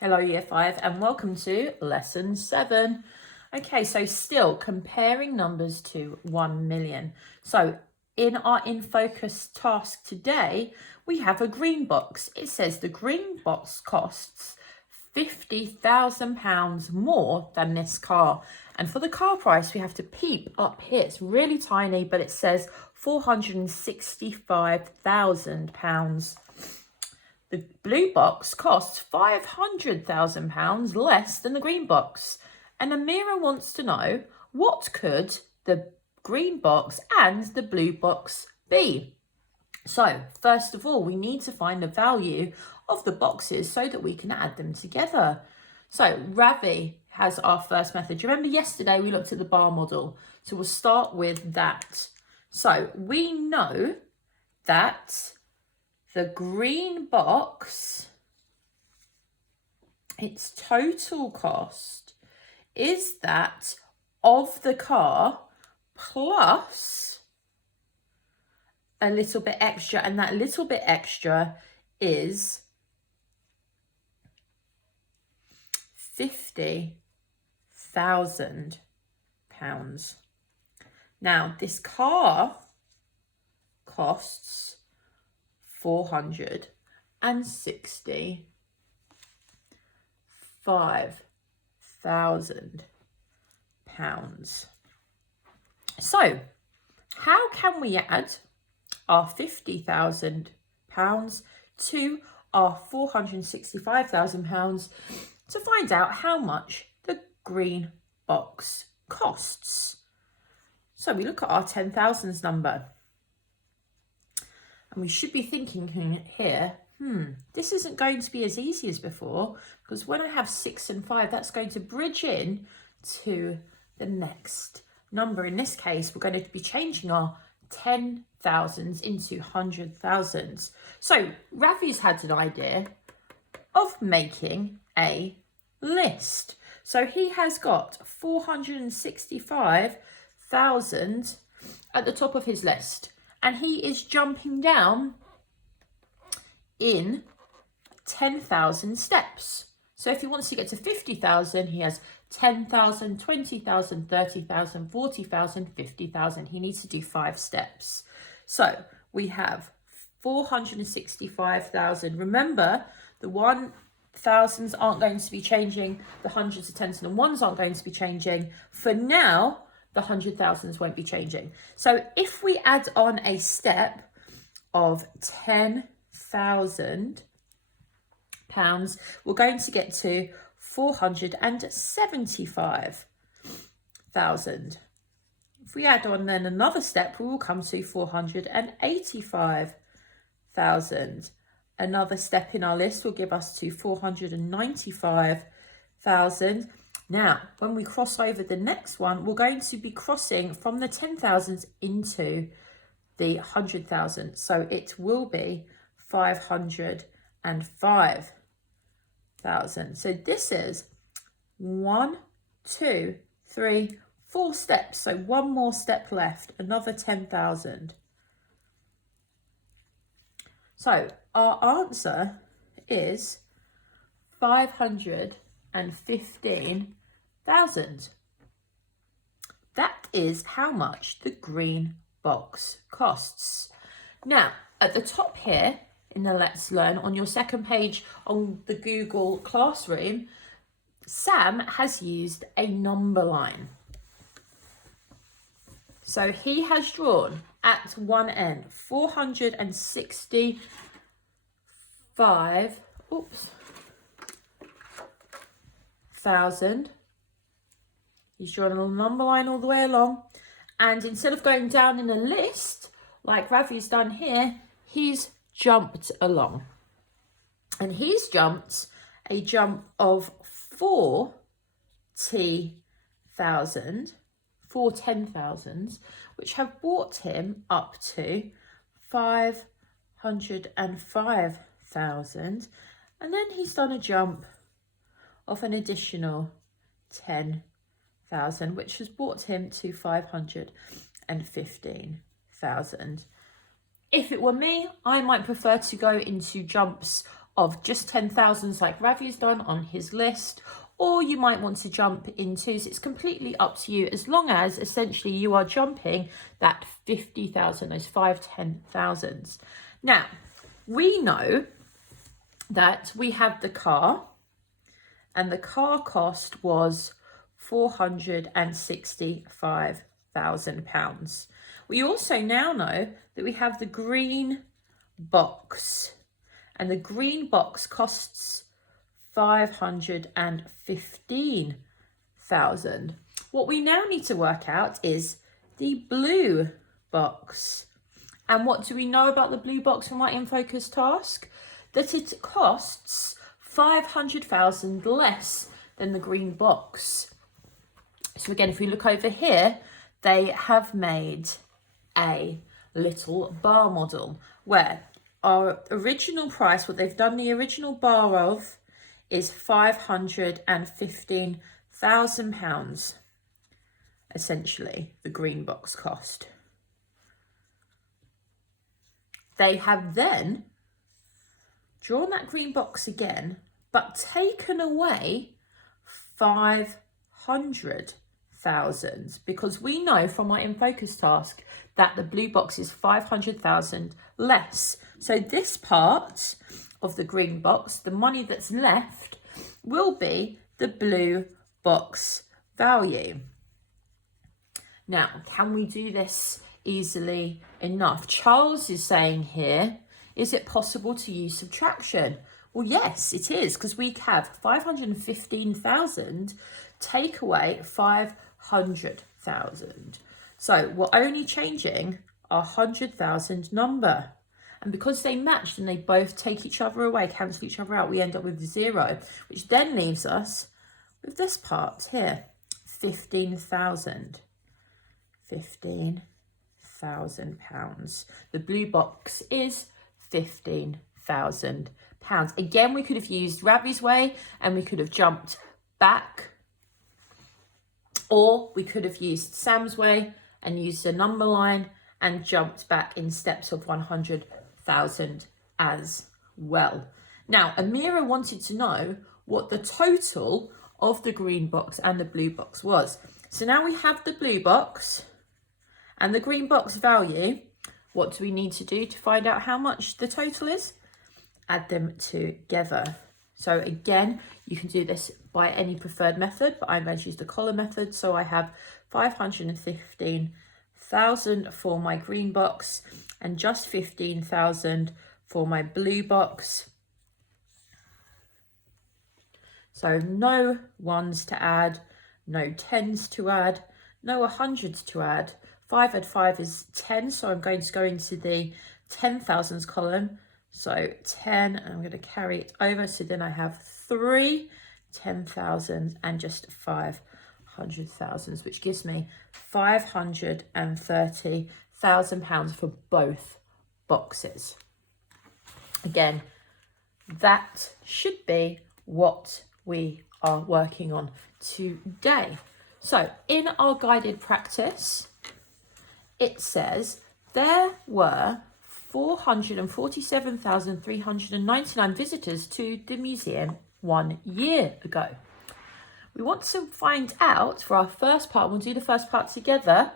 Hello Year 5 and welcome to Lesson 7. Okay, so still comparing numbers to 1 million. So in our In Focus task today, we have a green box. It says the green box costs £50,000 more than this car. And for the car price, we have to peep up here. It's really tiny, but it says £465,000. The blue box costs £500,000 less than the green box. And Amira wants to know, what could the green box and the blue box be? So, first of all, we need to find the value of the boxes so that we can add them together. So, Ravi has our first method. Do you remember yesterday we looked at the bar model? So, we'll start with that. So, we know that the green box, its total cost is that of the car plus a little bit extra, and that little bit extra is £50,000. Now, this car costs £465,000. So, how can we add our £50,000 to our £465,000 to find out how much the green box costs? So we look at our 10,000s number. And we should be thinking here, this isn't going to be as easy as before, because when I have 6 and 5, that's going to bridge in to the next number. In this case, we're going to be changing our 10,000s into 100,000s. So Ravi's had an idea of making a list. So he has got 465,000 at the top of his list. And he is jumping down in 10,000 steps. So if he wants to get to 50,000, he has 10,000, 20,000, 30,000, 40,000, 50,000. He needs to do 5 steps. So we have 465,000. Remember, the 1,000s aren't going to be changing. The hundreds, the tens, and the ones aren't going to be changing. For now, the 100,000s won't be changing. So if we add on a step of £10,000, we're going to get to 475,000. If we add on then another step, we will come to 485,000. Another step in our list will give us to 495,000. Now, when we cross over the next one, we're going to be crossing from the 10,000s into the 100,000. So it will be 505,000. So this is 1, 2, 3, 4 steps. So one more step left, another 10,000. So our answer is 515,000. That is how much the green box costs. Now, at the top here in the Let's Learn, on your second page on the Google Classroom, Sam has used a number line. So he has drawn at one end 465,000. He's drawn a number line all the way along. And instead of going down in a list, like Ravi's done here, he's jumped along. And he's jumped a jump of 4 10,000s, which have brought him up to 505,000. And then he's done a jump of an additional 10,000, which has brought him to 515,000. If it were me, I might prefer to go into jumps of just 10,000s like Ravi's done on his list, or you might want to jump into, so it's completely up to you, as long as essentially you are jumping that 50,000, those 5, 10,000s. Now, we know that we have the car, and the car cost was £465,000. We also now know that we have the green box, and the green box costs 515,000. What we now need to work out is the blue box. And what do we know about the blue box from our In Focus task? That it costs 500,000 less than the green box. So again, if we look over here, they have made a little bar model where our original price, what they've done the original bar of, is £515,000, essentially the green box cost. They have then drawn that green box again, but taken away 500,000, because we know from our In Focus task that the blue box is 500,000 less. So this part of the green box, the money that's left, will be the blue box value. Now, can we do this easily enough? Charles is saying here, is it possible to use subtraction? Well, yes, it is, because we have 515,000 take away 500,000. So we're only changing our 100,000 number. And because they matched and they both take each other away, cancel each other out, we end up with 0, which then leaves us with this part here, 15,000. £15,000. The blue box is £15,000. Again, we could have used Ravi's way and we could have jumped back, or we could have used Sam's way and used a number line and jumped back in steps of 100,000 as well. Now, Amira wanted to know what the total of the green box and the blue box was. So now we have the blue box and the green box value. What do we need to do to find out how much the total is? Add them together. So again, you can do this by any preferred method, but I'm going to use the column method. So I have 515,000 for my green box and just 15,000 for my blue box. So no ones to add, no tens to add, no 100s to add. 5 add 5 is 10, so I'm going to go into the 10,000s column. So 10, and I'm going to carry it over. So then I have 3 10,000s and just 500,000s, which gives me £530,000 for both boxes. Again, that should be what we are working on today. So in our guided practice, it says there were 447,399 visitors to the museum 1 year ago. We want to find out, for our first part, we'll do the first part together,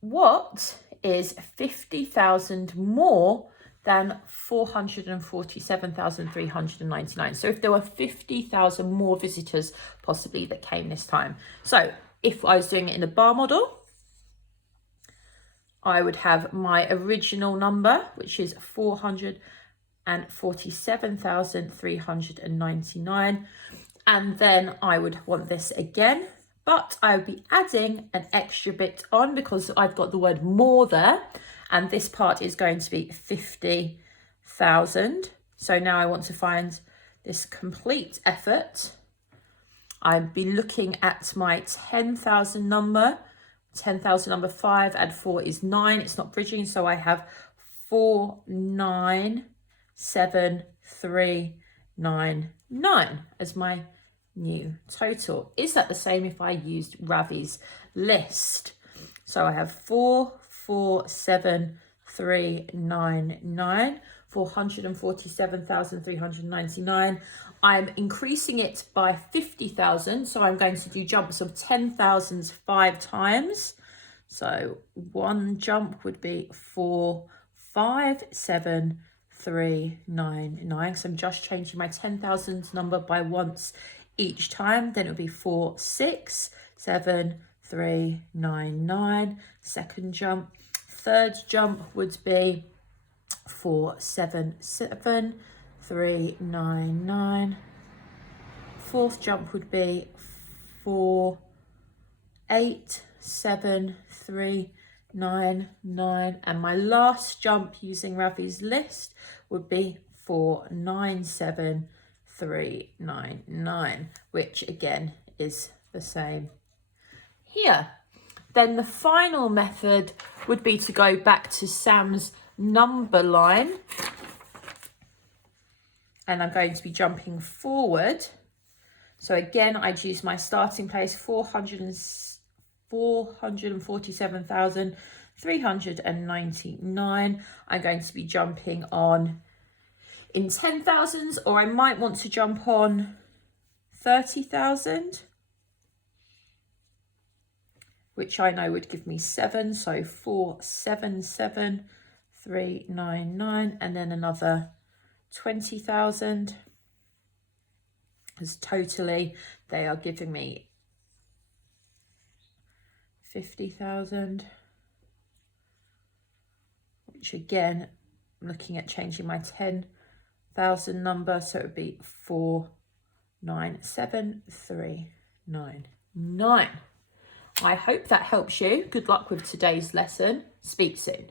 what is 50,000 more than 447,399. So if there were 50,000 more visitors possibly that came this time. So if I was doing it in a bar model, I would have my original number, which is 447,399. And then I would want this again, but I would be adding an extra bit on because I've got the word more there. And this part is going to be 50,000. So now I want to find this complete effort. I'd be looking at my 10,000 number. 10,000 number 5, add 4 is 9. It's not bridging, so I have 497,399 as my new total. Is that the same if I used Ravi's list? So I have 447,399. 447,399. I'm increasing it by 50,000, so I'm going to do jumps of 10,000s 5 times. So one jump would be 457,399. So I'm just changing my 10,000 number by once each time. Then it would be 467,399. Second jump. Third jump would be 477,399. Fourth jump would be 487,399, and my last jump using Ravi's list would be 497,399, which again is the same here. Then the final method would be to go back to Sam's number line, and I'm going to be jumping forward. So again, I'd use my starting place, 447,399. I'm going to be jumping on in 10,000s, or I might want to jump on 30,000, which I know would give me 7. So 477,399, and then another 20,000. As totally, they are giving me 50,000, which again, I'm looking at changing my 10,000 number, so it would be 497,399. I hope that helps you. Good luck with today's lesson. Speak soon.